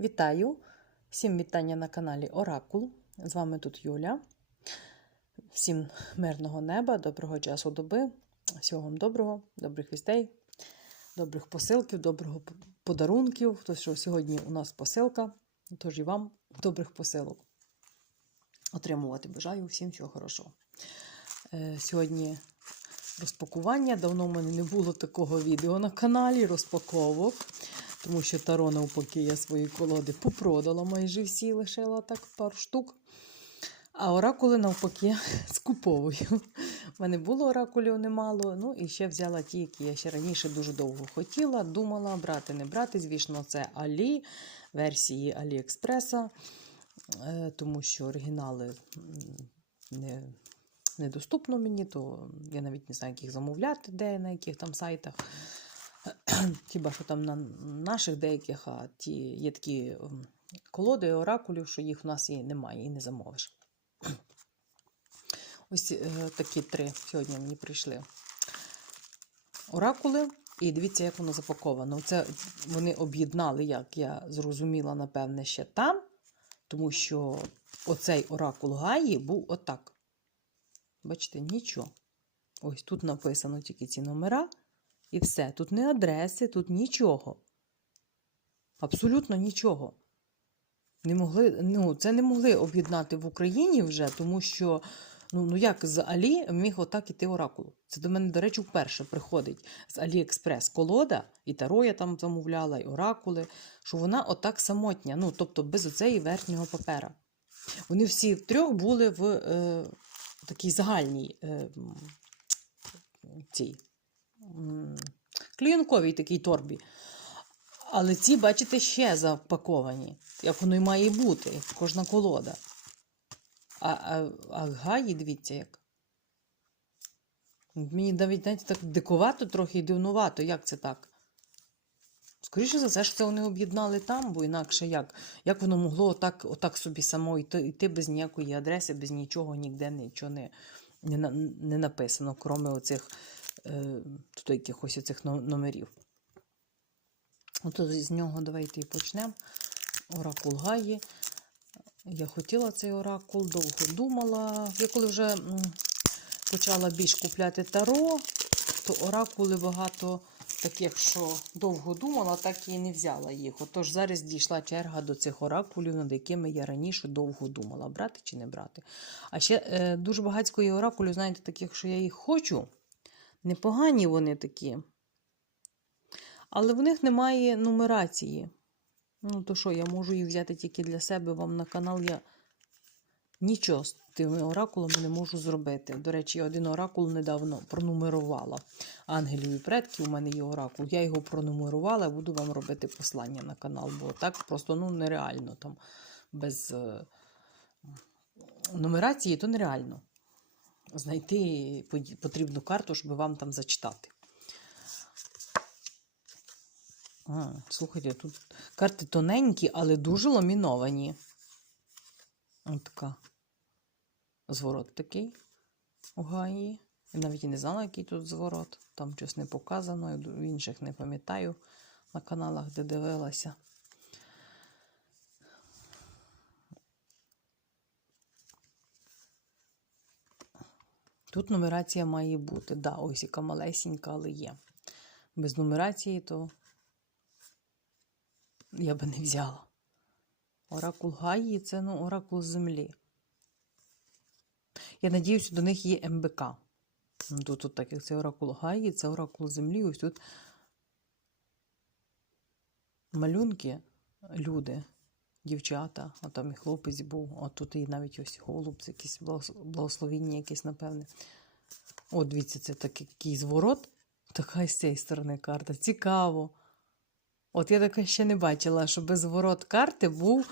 Вітаю! Всім вітання на каналі Оракул. З вами тут Юля. Всім мирного неба, доброго часу доби, всього вам доброго, добрих вістей, добрих посилків, доброго подарунків. Тож що сьогодні у нас посилка, тож і вам добрих посилок. Отримувати бажаю всім всього хорошого. Е, Сьогодні розпакування. Давно в мене не було такого відео на каналі, розпаковок. Тому що таро навпаки я свої колоди попродала майже всі, лишила так пару штук. А оракули навпаки скуповую. У мене було оракулів немало. Ну і ще взяла ті, які я ще раніше дуже довго хотіла, думала брати, не брати. Звісно, це Алі, версії Аліекспреса, е, тому що оригінали не, недоступно мені, то я навіть не знаю, як їх замовляти, де, на яких там сайтах. Хіба що там на наших деяких, а ті є такі колоди оракулів, що їх в нас і немає, і не замовиш. Ось е, такі три сьогодні мені прийшли. Оракули, і дивіться, як воно запаковано. Це вони об'єднали, як я зрозуміла, напевне, ще там, тому що оцей оракул Гаї був отак. Бачите, нічого. Ось тут написано тільки ці номера. І все. Тут не адреси, тут нічого. Абсолютно нічого. Не могли, ну, це не могли об'єднати в Україні вже, тому що, ну, ну як з Алі міг отак іти оракул. Це до мене, до речі, вперше приходить з Аліекспрес колода, і Таро я там замовляла, і оракули, що вона отак самотня, ну, тобто без оцеї верхнього папера. Вони всі втрьох були в е, такій загальній е, цій м, клеєнковій такій торбі. Але ці, бачите, ще запаковані, як воно і має бути, кожна колода. А, а, а гаї, дивіться, як. Мені навіть знаєте, так дикувато, трохи і дивнувато, як це так? Скоріше за все, що це вони об'єднали там, бо інакше як? Як воно могло отак, отак собі само йти, без ніякої адреси, без нічого, ніде нічого не, не, не написано, крім оцих тут якихось оцих но- номерів. От з нього давайте і почнемо. Оракул Гаї. Я хотіла цей оракул, довго думала. Я коли вже почала більш купляти таро, то оракули багато таких, що довго думала, так і не взяла їх. Отож зараз дійшла черга до цих оракулів, над якими я раніше довго думала, брати чи не брати. А ще е, дуже багатько є оракулів, знаєте, таких, що я їх хочу. Непогані вони такі. Але в них немає нумерації. Ну, то що, я можу їх взяти тільки для себе вам на канал. Я нічого з тими оракулами не можу зробити. До речі, я один оракул недавно пронумерувала. Ангелів і предків, у мене є оракул. Я його пронумерувала, буду вам робити послання на канал, бо так просто ну, нереально там без е, нумерації, то нереально. Знайти потрібну карту, щоб вам там зачитати. А, слухайте, тут карти тоненькі, але дуже ламіновані. Ось така. Зворот такий у Гаї. Я навіть і не знала, який тут зворот. Там щось не показано, в інших не пам'ятаю на каналах, де дивилася. Тут нумерація має бути. Да, ось яка малесенька, але є. Без нумерації, то я би не взяла. Оракул Гаї це ну, оракул землі. Я надіюся, до них є МБК. Тут, тут так як це оракул Гаї, це оракул землі. Ось тут малюнки, люди, дівчата, а там і хлопець був, а тут і навіть ось голуб, благос- благословіння якесь, напевне. От, дивіться, це такий, зворот. Така з цієї сторони карта. Цікаво. От я таке ще не бачила, що без ворот карти був,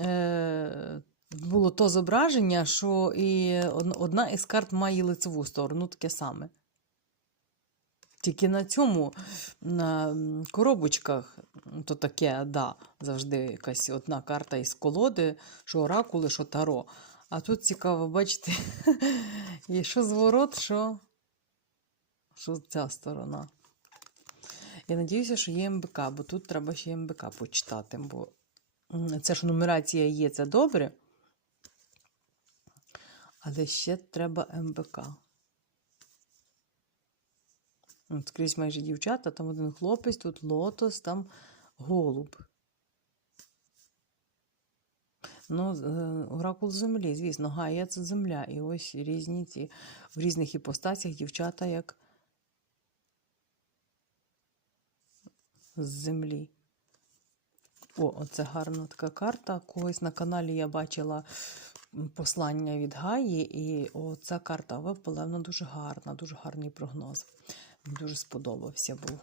е, було то зображення, що і одна із карт має лицеву сторону, таке саме. Тільки на цьому, на коробочках, то таке, да, завжди якась одна карта із колоди, що оракули, що таро. А тут цікаво, бачите, і що зворот, що, що ця сторона. Я надіюся, що є МБК, бо тут треба ще МБК почитати, бо це ж нумерація є, це добре. Але ще треба МБК. Скрізь майже дівчата, там один хлопець, тут лотос, там голуб. Ну, е, оракул землі, звісно, Гая це земля. І ось різні ці в різних іпостасях дівчата як з землі. О, оце гарна така карта. Когось на каналі я бачила послання від Гаї, і оця карта випала, вона дуже гарна, дуже гарний прогноз. Дуже сподобався був.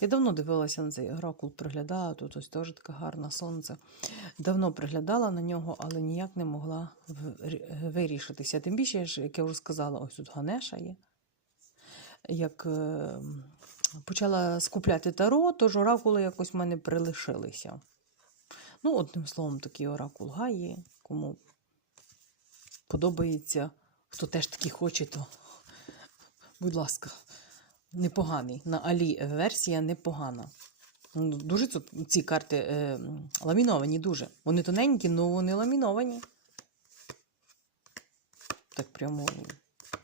Я давно дивилася на цей оракул, приглядала, тут ось теж таке гарне сонце. Давно приглядала на нього, але ніяк не могла вирішитися. Тим більше, як я вже сказала, ось тут Ганеша є. Як е, почала скупляти таро, тож оракули якось в мене прилишилися. Ну, одним словом, такий оракул Гаї, кому подобається, хто теж таки хоче, то будь ласка, непоганий. На Алі версія непогана. Ну, Дуже ці карти е, ламіновані, дуже. Вони тоненькі, але вони ламіновані. Так прямо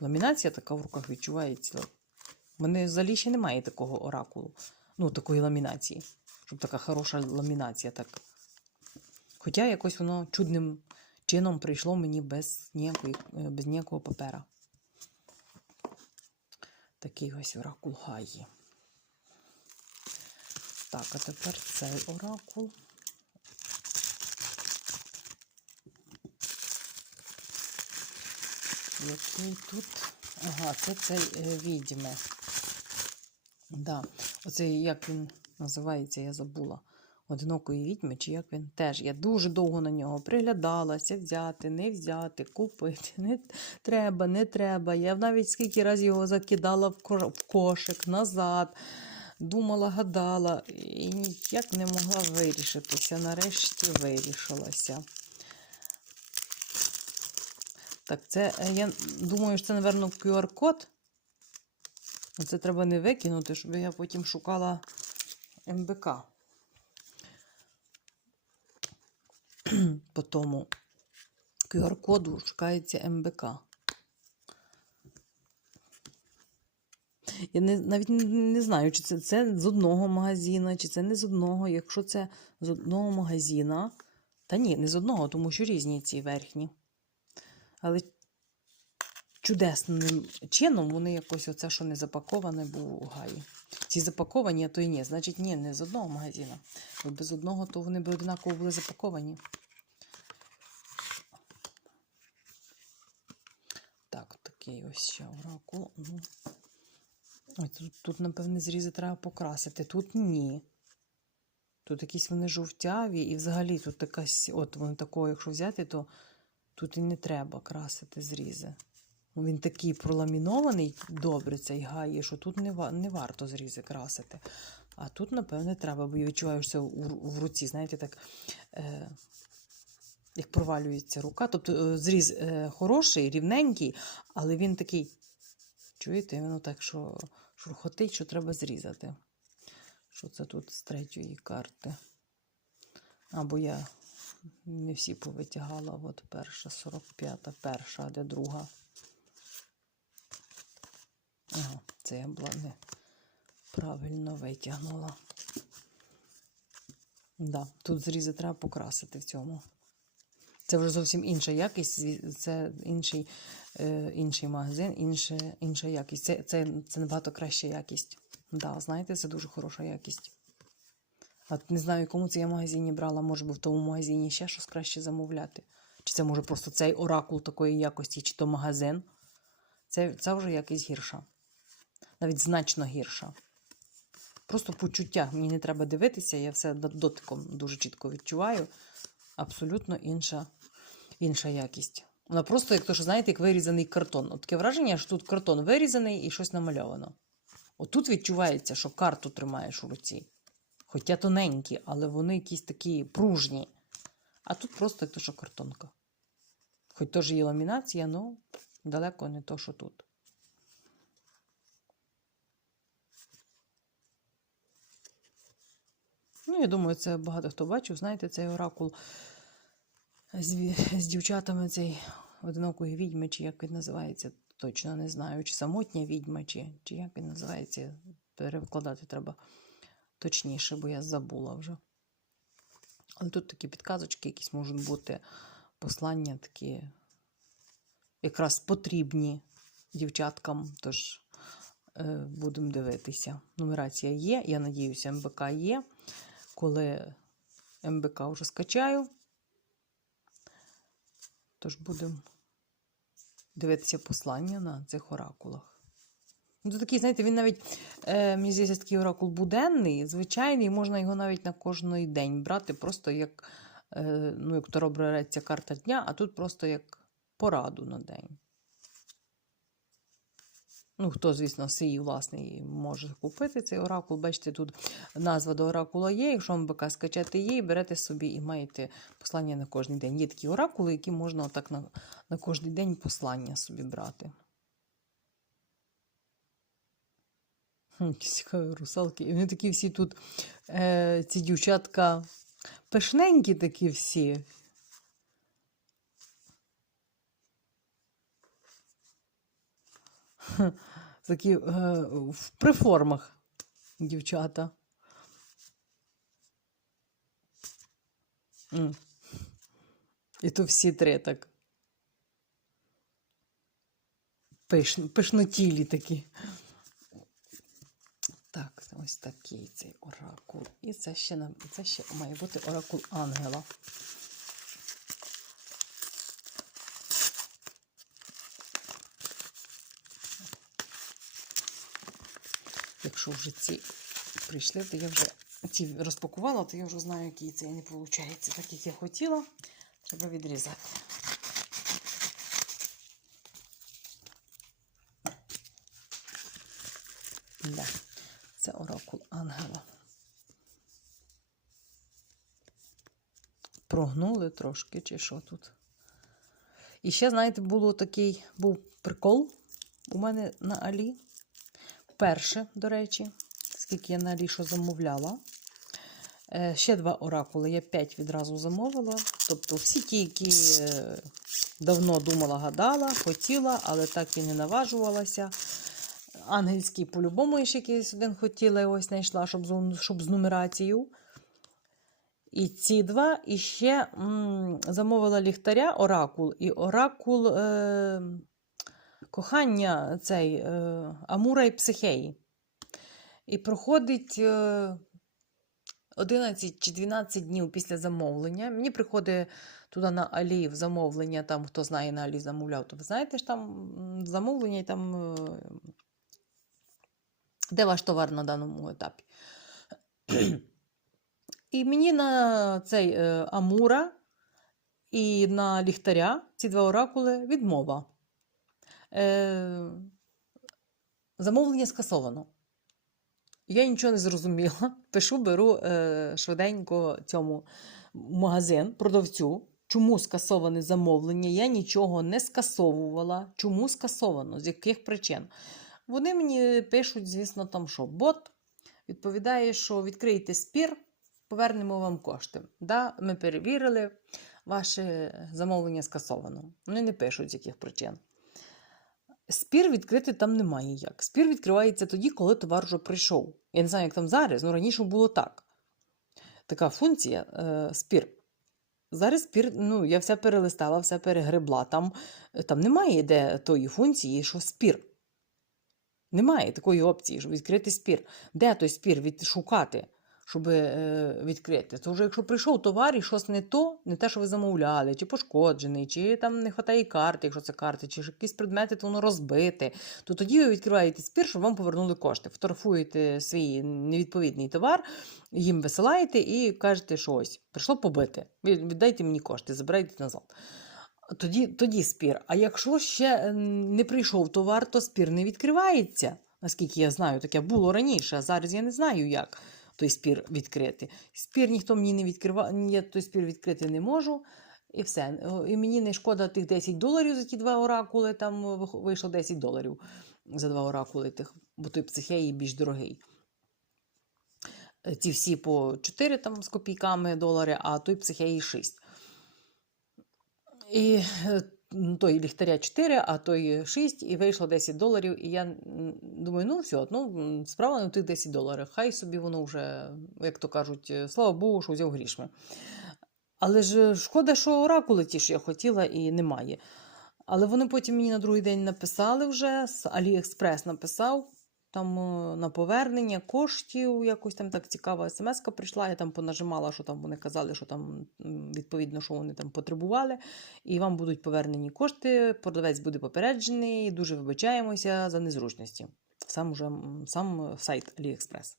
ламінація така в руках відчувається. У мене взагалі ще немає такого оракулу. Ну, такої ламінації. Щоб така хороша ламінація. так. Хоча якось воно чудним чином прийшло мені без, ніякої, е, без ніякого папера. Такий ось оракул Гаї. Так, а тепер цей оракул. Який тут? Ага, це цей е, відьми. Да. Оцей, як він називається, я забула. Одинокої відьми, чи як він теж. Я дуже довго на нього приглядалася, взяти, не взяти, купити. Не треба, не треба. Я навіть скільки разів його закидала в кошик назад. Думала, гадала і ніяк не могла вирішитися. Нарешті вирішилася. Так, це е, я думаю, що це, напевно, QR-код. Це треба не викинути, щоб я потім шукала МБК. По тому QR-коду шукається МБК. Я не, навіть не, знаю, чи це, це з одного магазина, чи це не з одного. Якщо це з одного магазина, та ні, не з одного, тому що різні ці верхні. Але чудесним чином вони якось оце, що не запаковане, був у Гаї. Ці запаковані, а то й ні. Значить, ні, не з одного магазина. Бо без одного, то вони б однаково були запаковані. Так, такий ось ще оракул. Ну. Ой, тут, тут, напевне, зрізи треба покрасити. Тут ні. Тут якісь вони жовтяві, і взагалі тут якась, от вони такого, якщо взяти, то тут і не треба красити зрізи. Він такий проламінований, добре цей гає, що тут не, не варто зрізи красити. А тут, напевне, треба, бо я відчуваю, що це ру- в руці, знаєте, так, е, як провалюється рука. Тобто е, зріз е, хороший, рівненький, але він такий, чуєте, воно так, що шурхотить, що треба зрізати. Що це тут з третьої карти? Або я не всі повитягала. От перша, 45-та, перша, а де друга. Ага, це я була не правильно витягнула. Да, тут зрізи треба покрасити в цьому. Це вже зовсім інша якість, це інший, е, інший магазин, інше, інша якість. Це, це, це набагато краща якість. Да, знаєте, це дуже хороша якість. А не знаю, в якому це я в магазині брала, може би в тому магазині ще щось краще замовляти. Чи це може просто цей оракул такої якості, чи то магазин. Це, це вже якість гірша. Навіть значно гірша. Просто почуття. Мені не треба дивитися, я все дотиком дуже чітко відчуваю. Абсолютно інша, інша якість. Вона просто, як то, що знаєте, як вирізаний картон. От таке враження, що тут картон вирізаний і щось намальовано. Отут відчувається, що карту тримаєш у руці. Хоча тоненькі, але вони якісь такі пружні. А тут просто як то, що картонка. Хоч теж є ламінація, але далеко не то, що тут. Ну, я думаю, це багато хто бачив. Знаєте, цей оракул з, з дівчатами цей одинокої відьми, чи як він називається, точно не знаю. Чи самотня відьма, чи, чи як він називається. Перекладати треба точніше, бо я забула вже. Але тут такі підказочки якісь можуть бути, послання такі якраз потрібні дівчаткам. Тож е, будемо дивитися. Нумерація є, я надіюся, МБК є. Коли МБК вже скачаю, тож будемо дивитися послання на цих оракулах. Ну, це такий, знаєте, він навіть, е, мені здається, такий оракул буденний, звичайний, можна його навіть на кожний день брати, просто як, е, ну, як то робиться карта дня, а тут просто як пораду на день. Ну, хто, звісно, свій власний може купити цей оракул. Бачите, тут назва до оракула є. Якщо МБК скачати є, і берете собі і маєте послання на кожен день. Є такі оракули, які можна отак на, на кожен день послання собі брати. Цікаві русалки. І вони такі всі тут, е, ці дівчатка, пишненькі такі всі. Хм, Такі е, в приформах дівчата. І то всі три так. Пишн, пишнотілі такі. Так, ось такий цей оракул. І це ще, це ще має бути оракул ангела. Якщо вже ці прийшли, то я вже ці розпакувала, то я вже знаю, який це не виходить. Так як я хотіла, треба відрізати. Да. Це оракул ангела. Прогнули трошки, чи що тут. І ще, знаєте, було такий був прикол у мене на Алі. Перше, до речі, скільки я на Алі замовляла. Е, ще два оракули. Я п'ять відразу замовила. Тобто всі ті, які е, давно думала, гадала, хотіла, але так і не наважувалася. Ангельський по-любому ще якийсь один хотіла, і ось знайшла, щоб з, щоб з нумерацією. І ці два, і ще м, замовила ліхтаря оракул, і оракул е, кохання цей е, Амура і Психеї. І проходить е, 11 чи 12 днів після замовлення. Мені приходить туди на Алі в замовлення, там хто знає на Алі замовляв, то ви знаєте ж там замовлення і там. Е, де ваш товар на даному етапі. І мені на цей е, Амура і на ліхтаря, ці два оракули, відмова. Е, замовлення скасовано. Я нічого не зрозуміла. Пишу, беру е, швиденько цьому магазин, продавцю. Чому скасоване замовлення? Я нічого не скасовувала. Чому скасовано? З яких причин? Вони мені пишуть, звісно, там що бот відповідає, що відкрийте спір, повернемо вам кошти. Да, ми перевірили, ваше замовлення скасовано. Вони не пишуть, з яких причин. Спір відкрити там немає як. Спір відкривається тоді, коли товар вже прийшов. Я не знаю, як там зараз, але раніше було так. Така функція е, спір. Зараз спір, ну, я все перелистала, все перегребла. Там, там немає де тої функції, що спір. Немає такої опції, щоб відкрити спір. Де той спір відшукати, щоб е, відкрити? То вже якщо прийшов товар і щось не то, не те, що ви замовляли, чи пошкоджений, чи там не вистачає карти, якщо це карти, чи ж якісь предмети, то воно розбите, то тоді ви відкриваєте спір, щоб вам повернули кошти. Фотографуєте свій невідповідний товар, їм висилаєте і кажете, що ось прийшло побити. Віддайте мені кошти, забирайте назад. Тоді, тоді спір. А якщо ще е, не прийшов товар, то спір не відкривається. Наскільки я знаю, таке було раніше, а зараз я не знаю, як той спір відкрити. Спір ніхто мені не відкриває, я той спір відкрити не можу. І все. І мені не шкода тих 10 доларів за ті два оракули, там вийшло 10 доларів за два оракули тих, бо той психеї більш дорогий. Е, Ті всі по 4 там з копійками долари, а той психеї 6. І е, той ліхтаря 4, а той 6, і вийшло 10 доларів. І я думаю, ну все, ну, справа на тих 10 доларів. Хай собі воно вже, як то кажуть, е, слава Богу, що взяв грішми. Але ж шкода, що оракули ті, що я хотіла, і немає. Але вони потім мені на другий день написали вже, з Аліекспрес написав. Там е, на повернення коштів, якось там так цікава смс прийшла. Я там понажимала, що там вони казали, що там відповідно, що вони там потребували. І вам будуть повернені кошти, продавець буде попереджений. Дуже вибачаємося за незручності. Сам уже сам сайт AliExpress.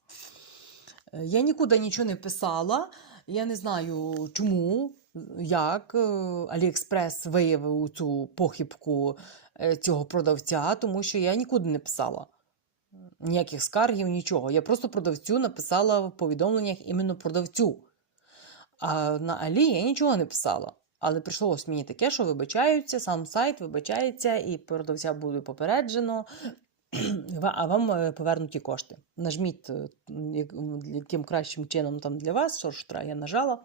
Е, Я нікуди нічого не писала. Я не знаю, чому, як е, AliExpress виявив цю похибку е, цього продавця, тому що я нікуди не писала. Ніяких скаргів, нічого. Я просто продавцю написала в повідомленнях іменно продавцю. А на Алі я нічого не писала. Але прийшло мені таке, що вибачаються, сам сайт вибачається, і продавця буде попереджено, а вам е, повернуті кошти. Нажміть, е, яким кращим чином там для вас, що ж я нажала.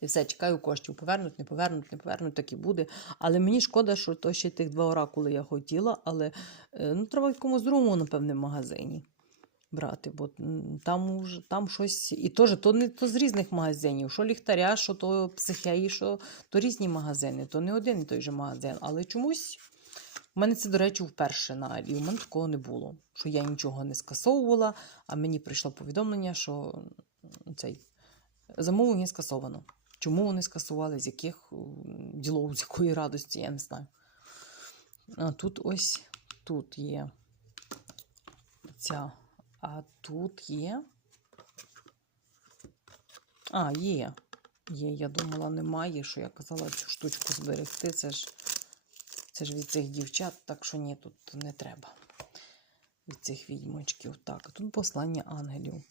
І все, чекаю коштів. Повернуть, не повернуть, не повернуть, так і буде. Але мені шкода, що то ще тих два оракули я хотіла, але е, ну, треба в якомусь другому, напевне, магазині брати, бо там уже там щось. І теж то не то з різних магазинів. Що ліхтаря, що то психеї, що то різні магазини, то не один і той же магазин. Але чомусь в мене це, до речі, вперше на Алі. У мене такого не було. Що я нічого не скасовувала, а мені прийшло повідомлення, що цей замовлення скасовано. Чому вони скасували, з яких м, ділов, з якої радості, я не знаю. А тут ось тут є ця. А тут є. А, є. Є, я думала, немає, що я казала цю штучку зберегти. Це ж, це ж від цих дівчат, так що ні, тут не треба. Від цих відьмочків. Так, тут послання ангелів.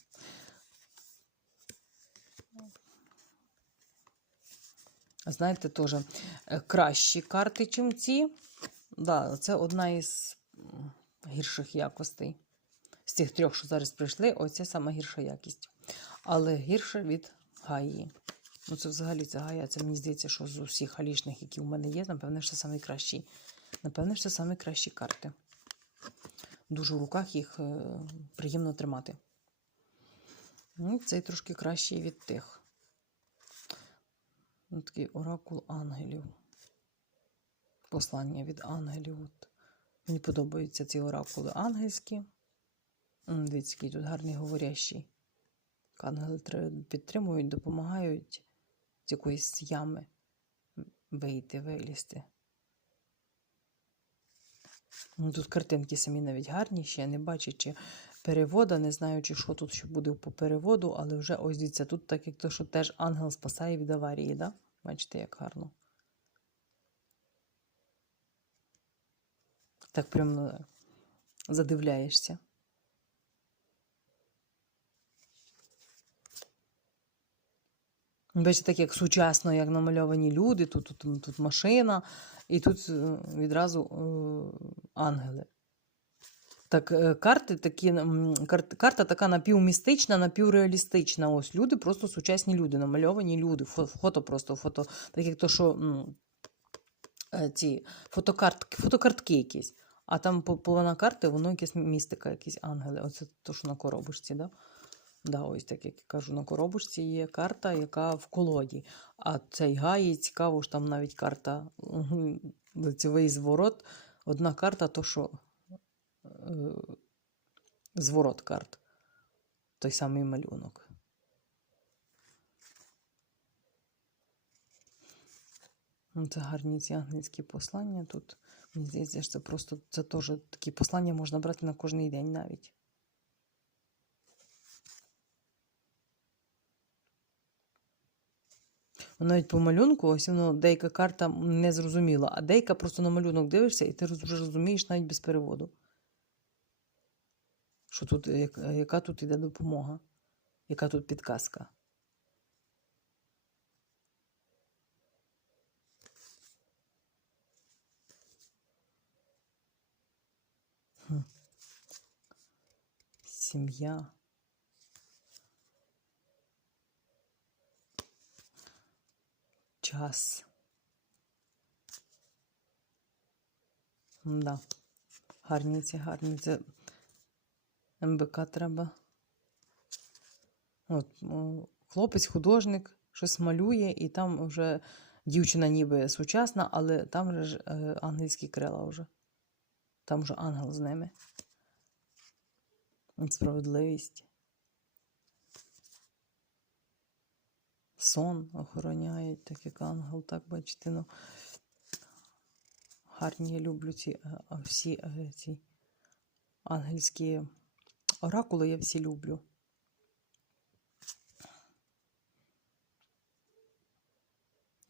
Знаєте, теж е, кращі карти, чим ці. Да, це одна із гірших якостей. З тих трьох, що зараз прийшли, оце сама гірша якість. Але гірше від Гаї. Ну, це взагалі це Гая. Це мені здається, що з усіх галішних, які в мене є, напевне, що це найкращі. Напевне, що це найкращі карти. Дуже в руках їх е, приємно тримати. Ну, цей трошки кращий від тих. Ну, такий оракул ангелів. Послання від ангелів. От. Мені подобаються ці оракули ангельські. Дивіться, який тут гарний говорящий. Ангели підтримують, допомагають з якоїсь ями вийти, вилізти. Ну, Тут картинки самі навіть гарні, ще не бачачи перевода, не знаючи, що тут ще буде по переводу, але вже ось дивіться, тут так як то, що теж ангел спасає від аварії, да? Бачите, як гарно. Так прям ну, задивляєшся. Бачите, так як сучасно, як намальовані люди, тут, тут, тут машина, і тут е, відразу е, ангели. Так, е, карти такі, карта така напівмістична, напівреалістична. Ось люди, просто сучасні люди, намальовані люди. Фото просто фото, так як то, що ці фотокартки, фотокартки якісь. А там половина карти, воно якась містика, якісь ангели. Оце то, що на коробочці, да? Да, ось так, як я кажу, на коробочці є карта, яка в колоді. А цей гає цікаво, що там навіть карта лицевий зворот. Одна карта, то що зворот карт. Той самий малюнок. Ну, Це гарні ці послання тут. Мені здається, що це просто це теж такі послання можна брати на кожний день навіть. Навіть по малюнку, ось воно деяка карта не зрозуміла, а деяка просто на малюнок дивишся, і ти вже розумієш навіть без переводу що тут, е, е, яка тут іде допомога, яка тут підказка. Сім'я. Час. Да. Гарні ці гарні. Це МБК треба. От, хлопець, художник, щось малює, і там вже дівчина ніби сучасна, але там же ж е, ангельські крила вже. Там вже ангел з ними. Справедливість. Сон охороняють, так як ангел, так бачите, ну. Гарні я люблю ці е, всі е, ці ангельські оракули, я всі люблю.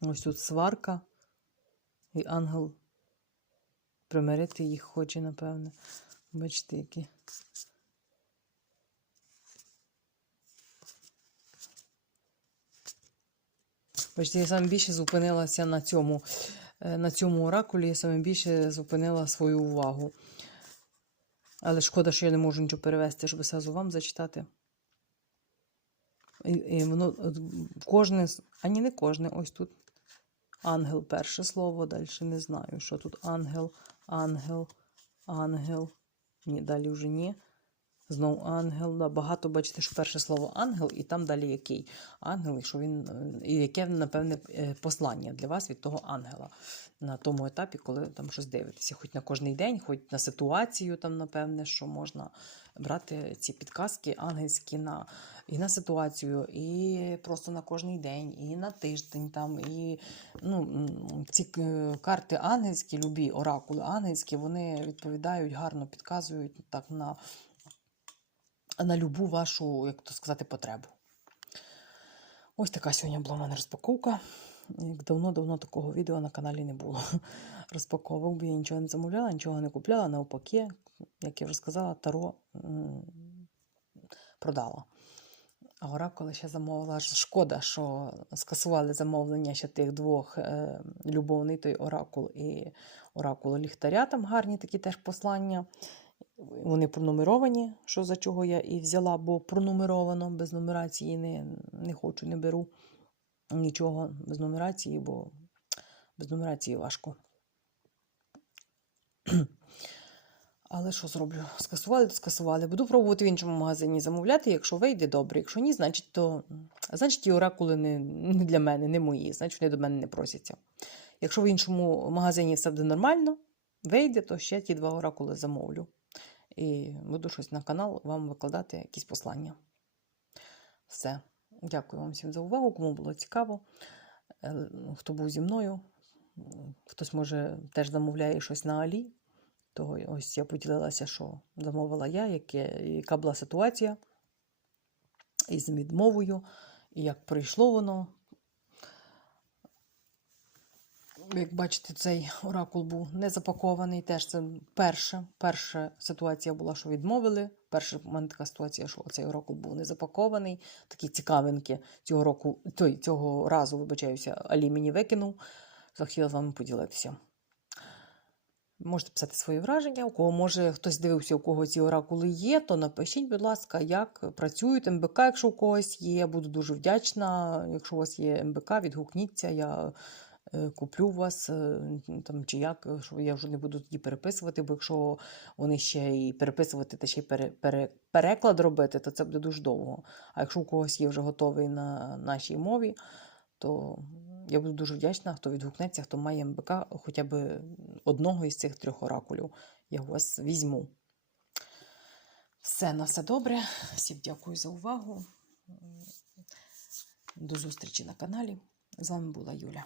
Ось тут сварка, і ангел примирити їх хоче, напевне. Бачите, які. Бачите, я саме більше зупинилася на цьому, е, на цьому оракулі, я саме більше зупинила свою увагу. Але шкода, що я не можу нічого перевести, щоб зразу вам зачитати. І, і воно кожне, Ані, не кожне, ось тут ангел перше слово, далі не знаю, що тут ангел, ангел, ангел. Ні, далі вже ні. Знову ангел. Да, багато бачите, що перше слово ангел, і там далі який ангел, і що він, е, і яке, напевне, е, послання для вас від того ангела на тому етапі, коли там щось дивитеся, хоч на кожний день, хоч на ситуацію, там, напевне, що можна брати ці підказки ангельські на, і на ситуацію, і просто на кожний день, і на тиждень там, і ну, ці е, карти ангельські, любі оракули ангельські, вони відповідають гарно, підказують так на на любу вашу, як то сказати, потребу. Ось така сьогодні була в мене розпаковка. Давно-давно такого відео на каналі не було. Розпаковок, бо я нічого не замовляла, нічого не купляла, навпаки, як я вже сказала, таро продала. А оракули ще замовила. Шкода, що скасували замовлення ще тих двох е, любовний той оракул і оракул ліхтаря. Там гарні такі теж послання. Вони пронумеровані, що за чого я і взяла, бо пронумеровано, без нумерації не, не хочу, не беру нічого без нумерації, бо без нумерації важко. Але що зроблю? Скасували, то скасували. Буду пробувати в іншому магазині замовляти. Якщо вийде добре, якщо ні, значить, то значить ті оракули не, не для мене, не мої, значить вони до мене не просяться. Якщо в іншому магазині все буде нормально, вийде, то ще ті два оракули замовлю. І буду щось на канал вам викладати, якісь послання. Все. Дякую вам всім за увагу. Кому було цікаво, Е, хто був зі мною. Хтось, може, теж замовляє щось на Алі. То ось я поділилася, що замовила я, яке, яка була ситуація із відмовою, і як прийшло воно. Як бачите, цей оракул був не запакований. Теж це перша, перша ситуація була, що відмовили. Перша в мене така ситуація, що цей оракул був не запакований. Такі цікавинки цього року, той, цього разу, вибачаюся, Алі мені викинув. Захотіла з вами поділитися. Можете писати свої враження. У кого може хтось дивився, у кого ці оракули є, то напишіть, будь ласка, як працюють МБК, якщо у когось є. Буду дуже вдячна. Якщо у вас є МБК, відгукніться. Я куплю вас е, там чи як, що я вже не буду тоді переписувати, бо якщо вони ще і переписувати та ще й пере, пере, переклад робити, то це буде дуже довго. А якщо у когось є вже готовий на нашій мові, то я буду дуже вдячна, хто відгукнеться, хто має МБК, хоча б одного із цих трьох оракулів. Я вас візьму. Все на все добре. Всім дякую за увагу. До зустрічі на каналі. З вами була Юля.